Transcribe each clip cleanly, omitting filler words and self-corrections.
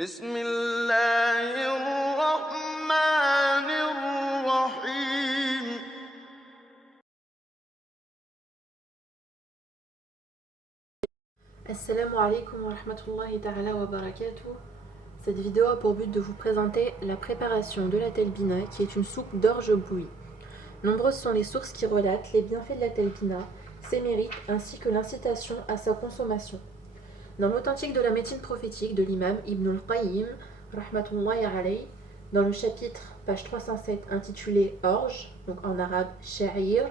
بسم الله الرحمن الرحيم. Assalamu alaikum wa rahmatullahi ta'ala wa barakatuh. Cette vidéo a pour but de vous présenter la préparation de la telbina, qui est une soupe d'orge bouillie. Nombreuses sont les sources qui relatent les bienfaits de la telbina, ses mérites ainsi que l'incitation à sa consommation. Dans l'authentique de la médecine prophétique de l'imam Ibn al-Qayyim, rahmatullahi alayhi, dans le chapitre page 307 intitulé Orge, donc en arabe Sha'ir,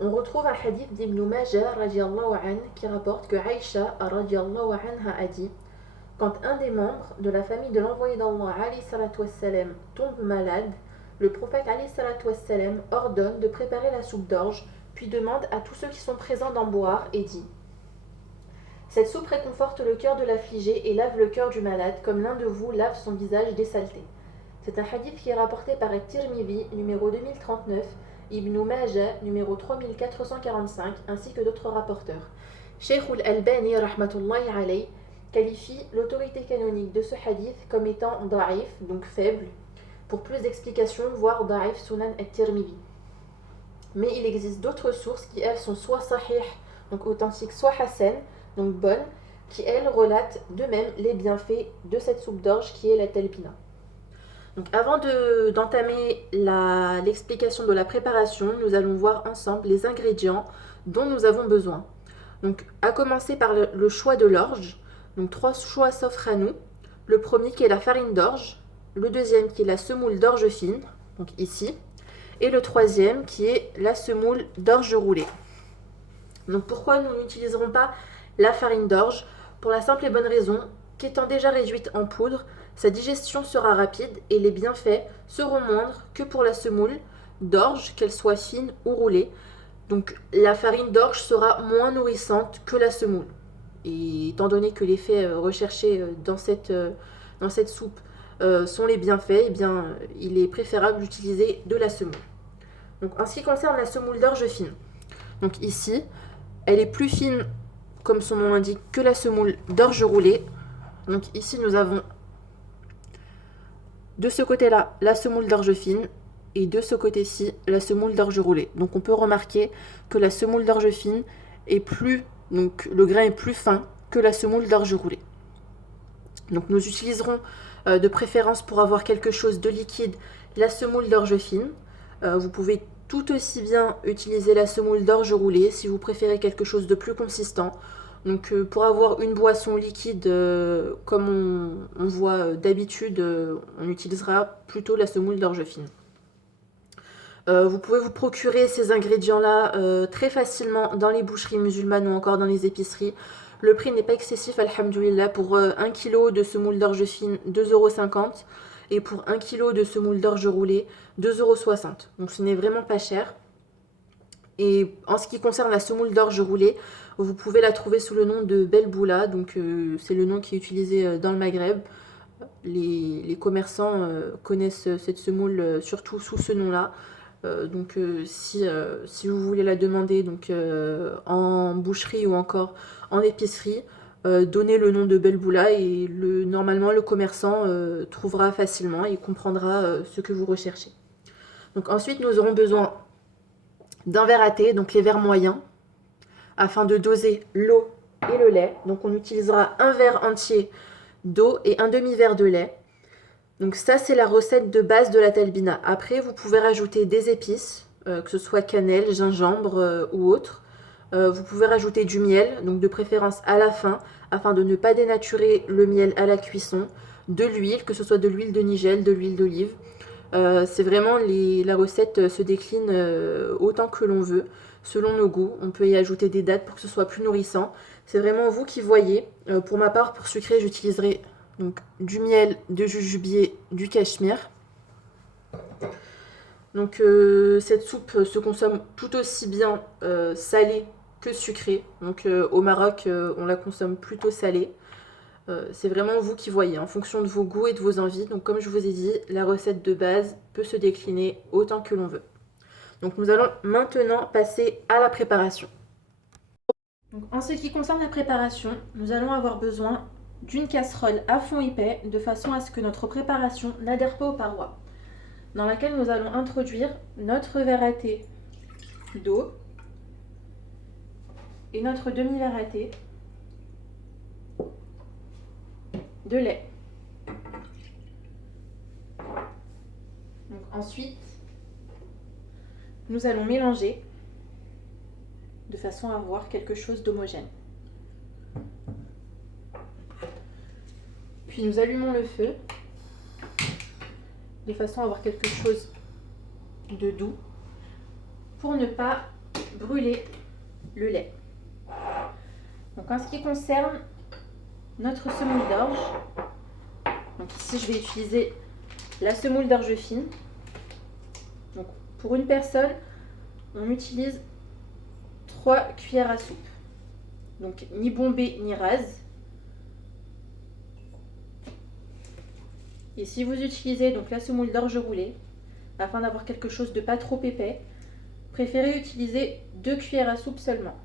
on retrouve un hadith d'Ibn Majah radiallahu anhu qui rapporte que Aïcha radiallahu anha a dit: quand un des membres de la famille de l'envoyé d'Allah alayhi salatu wassalam tombe malade, le prophète alayhi salatu wassalam ordonne de préparer la soupe d'orge, puis demande à tous ceux qui sont présents d'en boire et dit: cette soupe réconforte le cœur de l'affligé et lave le cœur du malade, comme l'un de vous lave son visage des saletés. C'est un hadith qui est rapporté par At-Tirmidhi, numéro 2039, Ibn Majah, numéro 3445, ainsi que d'autres rapporteurs. Cheikh al-Albani, rahmatullahi alayhi, qualifie l'autorité canonique de ce hadith comme étant da'if, donc faible. Pour plus d'explications, voir da'if Sunan At-Tirmidhi. Mais il existe d'autres sources qui, elles, sont soit sahih, donc authentiques, soit hasan, donc bonnes, qui, elles, relatent de même les bienfaits de cette soupe d'orge qui est la telbina. Donc avant d'entamer l'explication de la préparation, nous allons voir ensemble les ingrédients dont nous avons besoin. Donc à commencer par le choix de l'orge. Donc 3 choix s'offrent à nous. Le premier qui est la farine d'orge, le deuxième qui est la semoule d'orge fine, donc ici, et le troisième qui est la semoule d'orge roulée. Donc pourquoi nous n'utiliserons pas la farine d'orge? Pour la simple et bonne raison qu'étant déjà réduite en poudre, sa digestion sera rapide et les bienfaits seront moindres que pour la semoule d'orge, qu'elle soit fine ou roulée. Donc la farine d'orge sera moins nourrissante que la semoule. Et étant donné que les effets recherchés dans cette soupe sont les bienfaits, eh bien, il est préférable d'utiliser de la semoule. Donc en ce qui concerne la semoule d'orge fine, donc ici, elle est plus fine, comme son nom l'indique, que la semoule d'orge roulée. Donc ici, nous avons de ce côté-là la semoule d'orge fine et de ce côté-ci la semoule d'orge roulée. Donc on peut remarquer que la semoule d'orge fine est plus, donc le grain est plus fin que la semoule d'orge roulée. Donc nous utiliserons de préférence, pour avoir quelque chose de liquide, la semoule d'orge fine. Vous pouvez tout aussi bien utiliser la semoule d'orge roulée si vous préférez quelque chose de plus consistant. Donc pour avoir une boisson liquide comme on voit d'habitude, on utilisera plutôt la semoule d'orge fine. Vous pouvez vous procurer ces ingrédients-là très facilement dans les boucheries musulmanes ou encore dans les épiceries. Le prix n'est pas excessif, alhamdoulilah. Pour 1 kg de semoule d'orge fine, 2,50 €. Et pour 1 kg de semoule d'orge roulée, 2,60 €. Donc ce n'est vraiment pas cher. Et en ce qui concerne la semoule d'orge roulée, vous pouvez la trouver sous le nom de Belboula. Donc c'est le nom qui est utilisé dans le Maghreb. Les commerçants connaissent cette semoule surtout sous ce nom-là. Donc si vous voulez la demander donc, en boucherie ou encore en épicerie, donnez le nom de Belboula et normalement le commerçant trouvera facilement et comprendra ce que vous recherchez. Donc ensuite nous aurons besoin d'un verre à thé, donc les verres moyens, afin de doser l'eau et le lait. Donc on utilisera un verre entier d'eau et un demi-verre de lait. Donc ça, c'est la recette de base de la telbina. Après, vous pouvez rajouter des épices, que ce soit cannelle, gingembre ou autre. Vous pouvez rajouter du miel, donc de préférence à la fin, afin de ne pas dénaturer le miel à la cuisson. De l'huile, que ce soit de l'huile de nigel, de l'huile d'olive. C'est vraiment, la recette se décline autant que l'on veut, selon nos goûts. On peut y ajouter des dattes pour que ce soit plus nourrissant. C'est vraiment vous qui voyez. Pour ma part, pour sucrer, j'utiliserai donc du miel, de jujubier, du cachemire. Donc cette soupe se consomme tout aussi bien salée que sucrée. Donc au Maroc, on la consomme plutôt salée. C'est vraiment vous qui voyez, en fonction de vos goûts et de vos envies. Donc comme je vous ai dit, la recette de base peut se décliner autant que l'on veut. Donc nous allons maintenant passer à la préparation. Donc, en ce qui concerne la préparation, nous allons avoir besoin d'une casserole à fond épais de façon à ce que notre préparation n'adhère pas aux parois, dans laquelle nous allons introduire notre verre à thé d'eau et notre demi-verre à thé de lait. Donc ensuite, nous allons mélanger de façon à avoir quelque chose d'homogène. Puis nous allumons le feu de façon à avoir quelque chose de doux pour ne pas brûler le lait. Donc en ce qui concerne notre semoule d'orge, donc ici je vais utiliser la semoule d'orge fine. Donc pour une personne, on utilise 3 cuillères à soupe. Donc ni bombée ni rase. Et si vous utilisez donc la semoule d'orge roulée, afin d'avoir quelque chose de pas trop épais, préférez utiliser 2 cuillères à soupe seulement.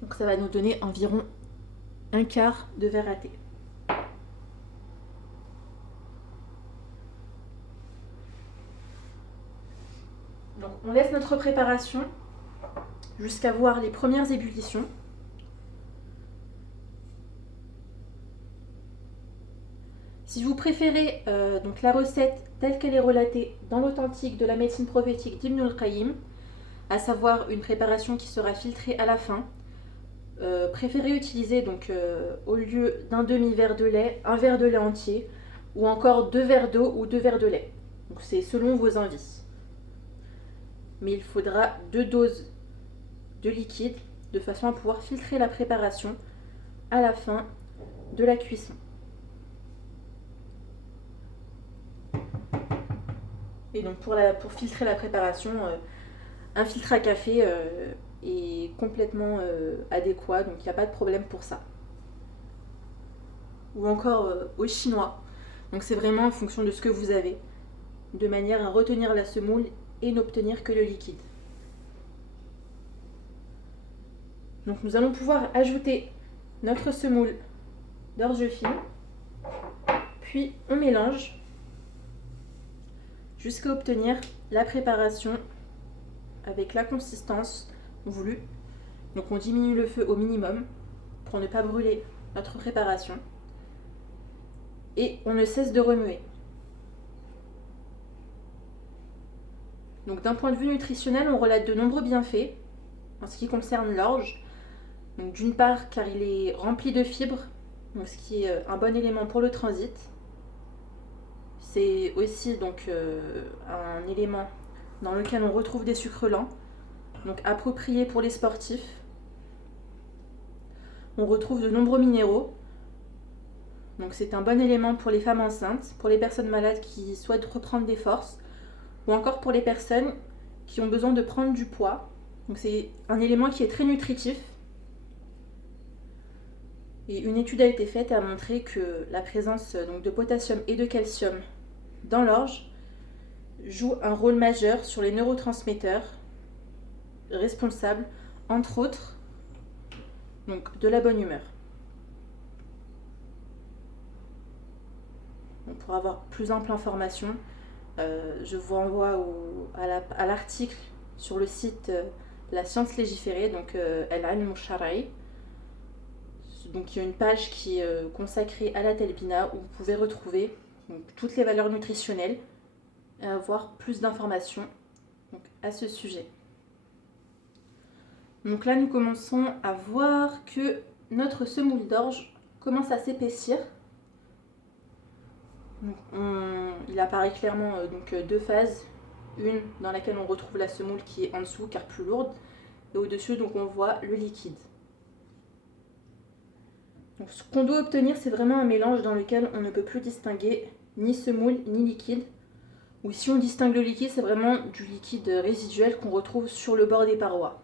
Donc ça va nous donner environ un quart de verre à thé. Donc on laisse notre préparation jusqu'à voir les premières ébullitions. Si vous préférez donc la recette telle qu'elle est relatée dans l'authentique de la médecine prophétique d'Ibn al-Qayyim, à savoir une préparation qui sera filtrée à la fin, préférez utiliser donc au lieu d'un demi-verre de lait, un verre de lait entier, ou encore 2 verres d'eau ou 2 verres de lait. Donc c'est selon vos envies. Mais il faudra 2 doses de liquide de façon à pouvoir filtrer la préparation à la fin de la cuisson. Et donc pour filtrer la préparation, un filtre à café est complètement adéquat, donc il n'y a pas de problème pour ça. Ou encore au chinois, donc c'est vraiment en fonction de ce que vous avez, de manière à retenir la semoule et n'obtenir que le liquide. Donc nous allons pouvoir ajouter notre semoule d'orge fine, puis on mélange jusqu'à obtenir la préparation avec la consistance voulue. Donc on diminue le feu au minimum pour ne pas brûler notre préparation. Et on ne cesse de remuer. Donc d'un point de vue nutritionnel, on relate de nombreux bienfaits en ce qui concerne l'orge. Donc d'une part car il est rempli de fibres, donc ce qui est un bon élément pour le transit. C'est aussi donc un élément dans lequel on retrouve des sucres lents, donc appropriés pour les sportifs. On retrouve de nombreux minéraux, donc c'est un bon élément pour les femmes enceintes, pour les personnes malades qui souhaitent reprendre des forces, ou encore pour les personnes qui ont besoin de prendre du poids. Donc c'est un élément qui est très nutritif. Et une étude a été faite et a montré que la présence donc, de potassium et de calcium dans l'orge joue un rôle majeur sur les neurotransmetteurs responsables, entre autres, donc, de la bonne humeur. Donc, pour avoir plus ample information, je vous renvoie à l'article sur le site La Science Légiférée, donc El-Ilm Shara'i. Donc il y a une page qui est consacrée à la talbina où vous pouvez retrouver donc, toutes les valeurs nutritionnelles et avoir plus d'informations donc, à ce sujet. Donc là nous commençons à voir que notre semoule d'orge commence à s'épaissir. Donc, il apparaît clairement donc, 2 phases, une dans laquelle on retrouve la semoule qui est en dessous car plus lourde et au-dessus donc on voit le liquide. Donc, ce qu'on doit obtenir, c'est vraiment un mélange dans lequel on ne peut plus distinguer ni semoule ni liquide. Ou si on distingue le liquide, c'est vraiment du liquide résiduel qu'on retrouve sur le bord des parois.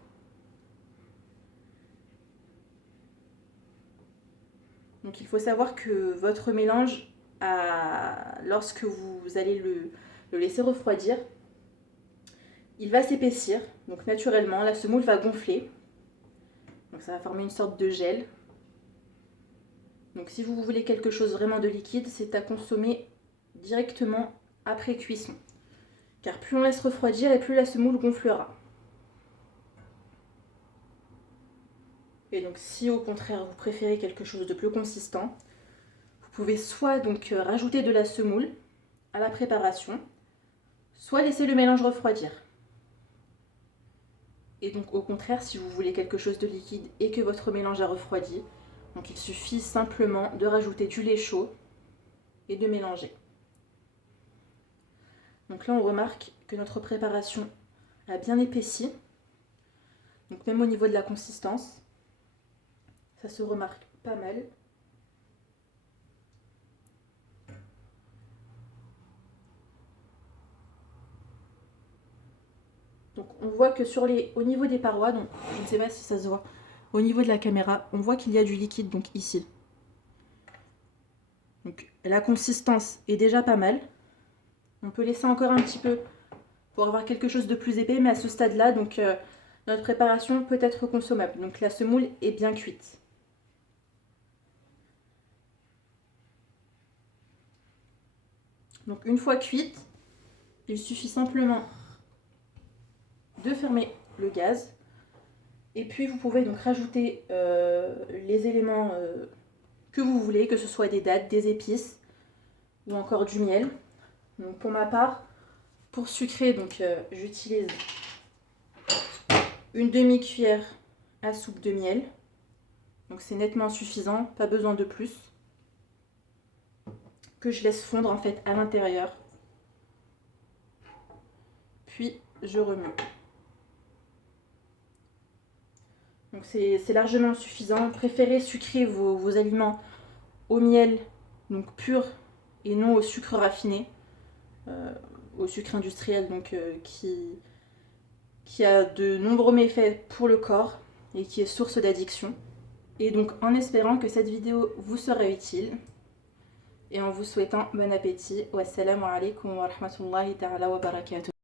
Donc il faut savoir que votre mélange, lorsque vous allez le laisser refroidir, il va s'épaissir. Donc naturellement, la semoule va gonfler. Donc ça va former une sorte de gel. Donc si vous voulez quelque chose vraiment de liquide, c'est à consommer directement après cuisson. Car plus on laisse refroidir et plus la semoule gonflera. Et donc si au contraire vous préférez quelque chose de plus consistant, vous pouvez soit donc rajouter de la semoule à la préparation, soit laisser le mélange refroidir. Et donc au contraire, si vous voulez quelque chose de liquide et que votre mélange a refroidi, donc il suffit simplement de rajouter du lait chaud et de mélanger. Donc là on remarque que notre préparation a bien épaissi. Donc même au niveau de la consistance, ça se remarque pas mal. Donc on voit que au niveau des parois, donc je ne sais pas si ça se voit, au niveau de la caméra, on voit qu'il y a du liquide donc ici. Donc la consistance est déjà pas mal. On peut laisser encore un petit peu pour avoir quelque chose de plus épais, mais à ce stade-là, donc notre préparation peut être consommable. Donc la semoule est bien cuite. Donc une fois cuite, il suffit simplement de fermer le gaz. Et puis vous pouvez donc rajouter les éléments que vous voulez, que ce soit des dattes, des épices ou encore du miel. Donc pour ma part, pour sucrer, donc j'utilise une demi-cuillère à soupe de miel. Donc c'est nettement suffisant, pas besoin de plus. Que je laisse fondre en fait à l'intérieur. Puis je remue. Donc c'est largement suffisant. Préférez sucrer vos aliments au miel, donc pur, et non au sucre raffiné, au sucre industriel, donc qui a de nombreux méfaits pour le corps et qui est source d'addiction. Et donc en espérant que cette vidéo vous sera utile et en vous souhaitant bon appétit. Wassalamu alaikum wa rahmatullahi ta'ala wa barakatuh.